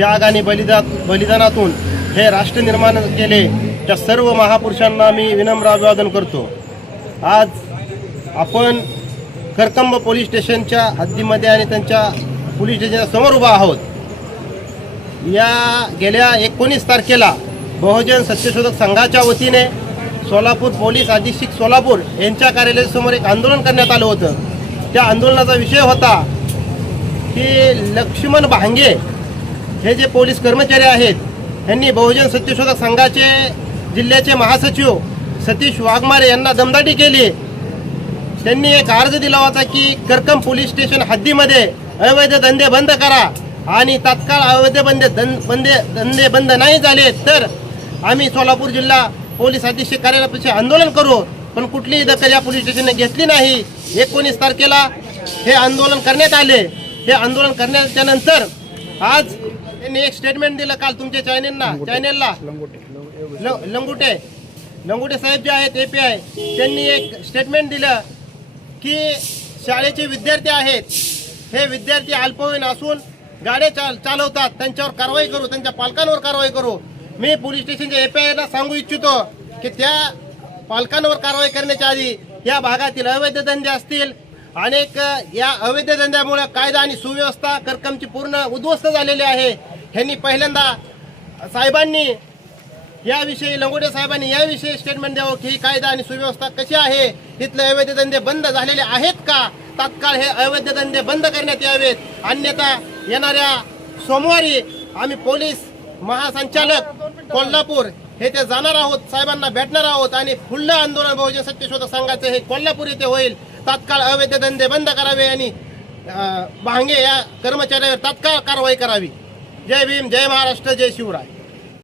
त्याग आणि बलिदानातून हे राष्ट्र निर्माण केले, त्या सर्व महापुरुषांना मी विनम्र अभिवादन करतो। आज आपण करकंब पोलीस स्टेशनच्या हद्दीमध्ये आणि त्यांच्या पोलीस स्टेशनच्या समोर उभा आहोत। या गेल्या 19 तारखेला बहुजन सत्यशोधक संघाच्या वतीने सोलापूर पोलीस अधीक्षक सोलापूर यांच्या कार्यालयासमोर एक आंदोलन करण्यात आलं होतं। त्या आंदोलनाचा विषय होता की लक्ष्मण भांगे हे जे पोलीस कर्मचारी आहेत यांनी बहुजन सत्यशोधक संघाचे जिल्ह्याचे महासचिव सतीश वाघमारे यांना दमदाटी केली। त्यांनी एक अर्ज दिला होता की करकंब पोलीस स्टेशन हद्दीमध्ये अवैध धंदे बंद करा आणि तात्काळ अवैध धंदे बंद नाही झाले तर आम्ही सोलापूर जिल्हा पोलीस अधीक्षक कार्यालयापाशी आंदोलन करू। पण कुठलीही दखल या पोलीस स्टेशनने घेतली नाही। 19 तारखेला हे आंदोलन करण्यात आले। हे आंदोलन करण्याच्या नंतर आज त्यांनी एक स्टेटमेंट दिलं काल तुमच्या चॅनेलला लंगुटे साहेब जे आहेत API त्यांनी एक स्टेटमेंट दिलं की शाळेचे विद्यार्थी आहेत, हे विद्यार्थी अल्पवयीन असून गाड्या चालवतात, त्यांच्यावर कारवाई करू, त्यांच्या पालकांवर कारवाई करू। मी पोलीस स्टेशनच्या APIला सांगू इच्छितो की त्या पालकांवर कारवाई करण्याच्या आधी या भागातील अवैध धंदे असतील, अनेक या अवैध धंद्यामुळे कायदा आणि सुव्यवस्था करकंबची पूर्ण उद्ध्वस्त झालेली आहे। ह्यांनी पहिल्यांदा साहेबांनी याविषयी लंगोटे साहेबांनी याविषयी स्टेटमेंट द्यावं की कायदा आणि सुव्यवस्था कशी आहे, तिथले अवैध धंदे बंद झालेले आहेत का, तात्काळ हे अवैध धंदे बंद करण्यात यावेत। अन्यथा येणाऱ्या सोमवारी आम्ही पोलीस महासंचालक कोल्हापूर हे ते जाणार आहोत, साहेबांना भेटणार आहोत आणि खुल्लं आंदोलन बहुजन सत्यशोधक संघाचे हे कोल्हापूर येथे होईल। तात्काळ अवैध धंदे बंद करावे आणि भांगे या कर्मचाऱ्यावर तात्काळ कारवाई करावी। जय भीम, जय महाराष्ट्र, जय शिवराय।